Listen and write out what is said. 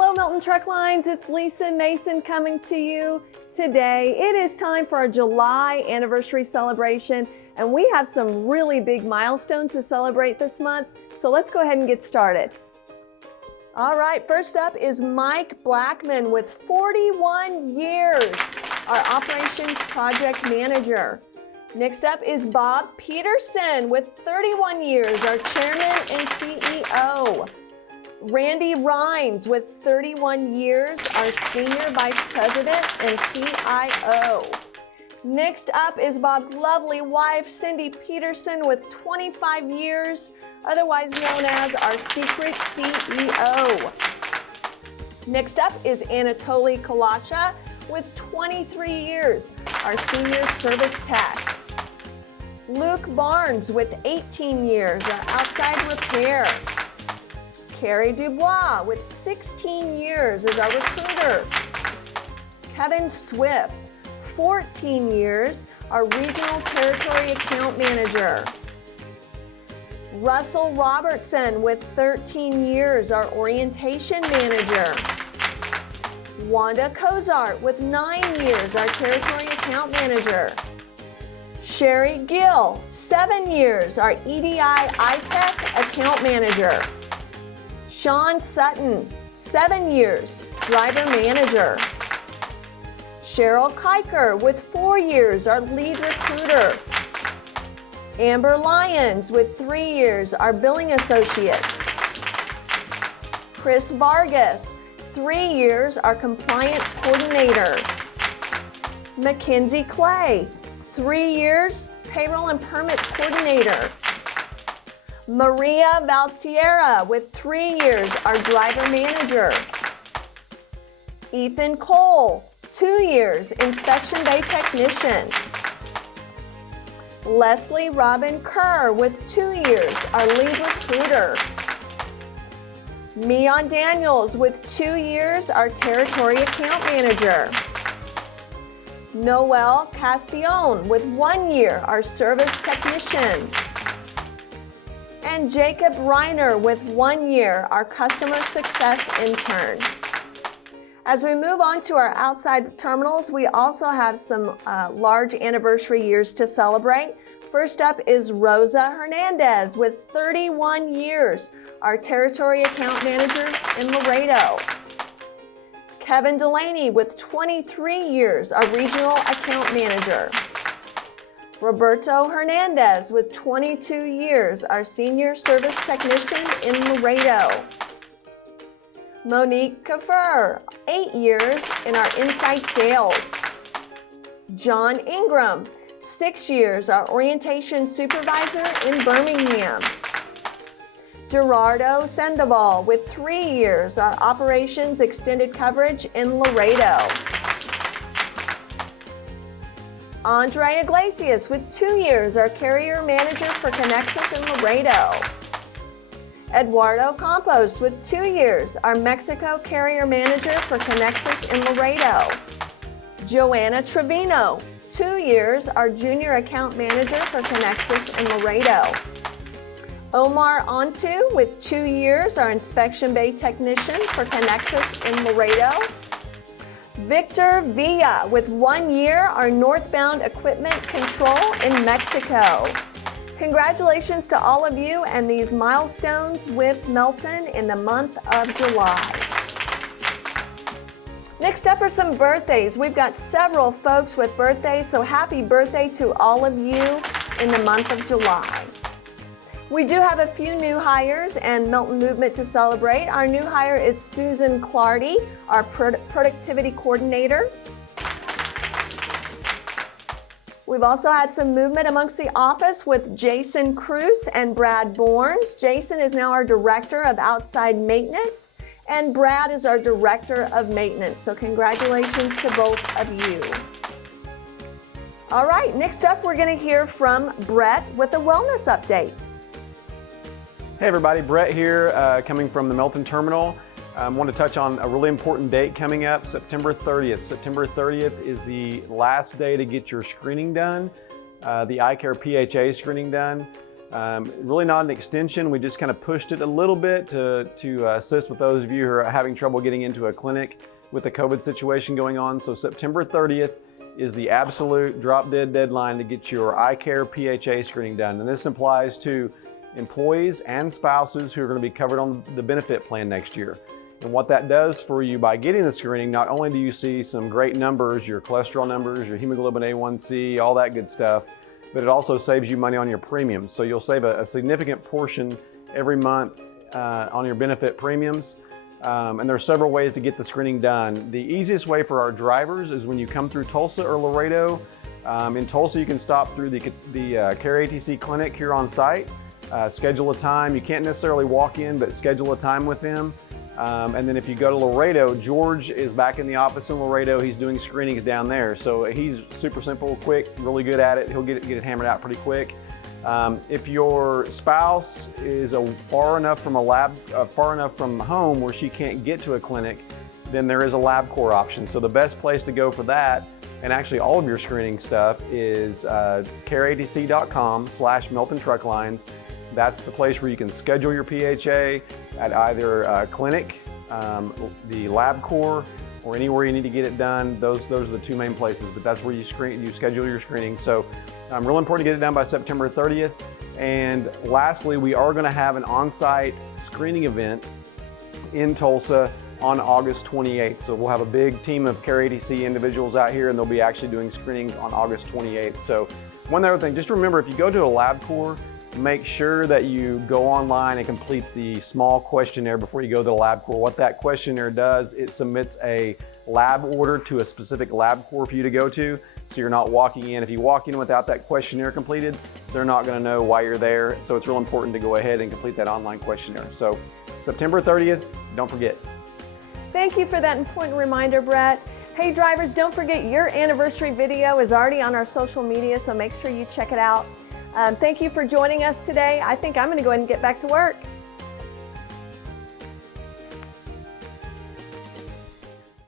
Hello Milton Truck Lines, it's Lisa Mason coming to you today. It is time for our July anniversary celebration, and we have some really big milestones to celebrate this month, so let's go ahead and get started. All right, first up is Mike Blackman with 41 years, our Operations Project Manager. Next up is Bob Peterson with 31 years, our Chairman and CEO. Randy Rhines with 31 years, our Senior Vice President and CIO. Next up is Bob's lovely wife, Cindy Peterson, with 25 years, otherwise known as our Secret CEO. Next up is Anatoly Kalacha with 23 years, our Senior Service Tech. Luke Barnes with 18 years, our Outside Repair. Karie DuBois with 16 years as our recruiter. Kevin Swift, 14 years, our Regional Territory Account Manager. Russell Robertson with 13 years, our Orientation Manager. Wanda Cozart with 9 years, our Territory Account Manager. Sherry Gill, 7 years, our EDI iTech Account Manager. Shawn Sutton, 7 years, Driver Manager. Cheryl Kiker with 4 years, our Lead Recruiter. Amber Lyons with 3 years, our Billing Associate. Chris Vargas, 3 years, our Compliance Coordinator. Mackenzie Clay, 3 years, Payroll and Permits Coordinator. Maria Valtierra with 3 years, our Driver Manager. Ethan Cole, 2 years, Inspection Bay Technician. Lesley Robin Kerr with 2 years, our Lead Recruiter. Meyon Daniels with 2 years, our Territory Account Manager. Noel Castellon with 1 year, our Service Technician. And Jacob Rinner with 1 year, our Customer Success Intern. As we move on to our outside terminals, we also have some large anniversary years to celebrate. First up is Rosa Hernandez with 31 years, our Territory Account Manager in Laredo. Kevin Delaney with 23 years, our Regional Account Manager. Roberto Hernandez with 22 years, our Senior Service Technician in Laredo. Monique Kerr, 8 years in our Inside Sales. John Ingram, 6 years, our Orientation Supervisor in Birmingham. Gerardo Sandoval with 3 years, our Operations Extended Coverage in Laredo. Andre Iglesias with 2 years, our Carrier Manager for Connexus in Laredo. Eduardo Campos with 2 years, our Mexico Carrier Manager for Connexus in Laredo. Joanna Trevino, 2 years, our Junior Account Manager for Connexus in Laredo. Omar Antu with 2 years, our Inspection Bay Technician for Connexus in Laredo. Victor Villa with 1 year, our Northbound Equipment Control in Mexico. Congratulations to all of you and these milestones with Milton in the month of July. Next up are some birthdays. We've got several folks with birthdays, so happy birthday to all of you in the month of July. We do have a few new hires and Milton movement to celebrate. Our new hire is Susan Clardy, our Productivity Coordinator. We've also had some movement amongst the office with Jason Cruz and Brad Borns. Jason is now our Director of Outside Maintenance, and Brad is our Director of Maintenance. So congratulations to both of you. All right, next up we're going to hear from Brett with a wellness update. Hey everybody, Brett here, coming from the Milton Terminal. I want to touch on a really important date coming up, September 30th. September 30th is the last day to get your screening done, the eye care PHA screening done. Really not an extension. We just kind of pushed it a little bit to assist with those of you who are having trouble getting into a clinic with the COVID situation going on. So September 30th is the absolute drop-dead deadline to get your eye care PHA screening done. And this applies to employees and spouses who are going to be covered on the benefit plan next year. And what that does for you by getting the screening, not only do you see some great numbers, your cholesterol numbers, your hemoglobin A1C, all that good stuff, but it also saves you money on your premiums. So you'll save a significant portion every month on your benefit premiums. And there are several ways to get the screening done. The easiest way for our drivers is when you come through Tulsa or Laredo. In Tulsa, you can stop through the Kerr ATC clinic here on site, schedule a time. You can't necessarily walk in, but schedule a time with them. And then if you go to Laredo, George is back in the office in Laredo. He's doing screenings down there. So he's super simple, quick, really good at it. He'll get it hammered out pretty quick. If your spouse is far enough from home where she can't get to a clinic, then there is a LabCorp option. So the best place to go for that, and actually all of your screening stuff, is careatc.com/Milton Truck Lines. That's the place where you can schedule your PHA at either a clinic, the LabCorp, or anywhere you need to get it done. Those are the two main places, but that's where you schedule your screening. So real important to get it done by September 30th. And lastly, we are going to have an on-site screening event in Tulsa on August 28th. So we'll have a big team of Kerr ATC individuals out here, and they'll be actually doing screenings on August 28th. So one other thing, just remember, if you go to a LabCorp, make sure that you go online and complete the small questionnaire before you go to the LabCorp. What that questionnaire does, it submits a lab order to a specific LabCorp for you to go to, so you're not walking in. If you walk in without that questionnaire completed, they're not going to know why you're there. So it's real important to go ahead and complete that online questionnaire. So September 30th, don't forget. Thank you for that important reminder, Brett. Hey drivers, don't forget your anniversary video is already on our social media, so make sure you check it out. Thank you for joining us today. I think I'm going to go ahead and get back to work.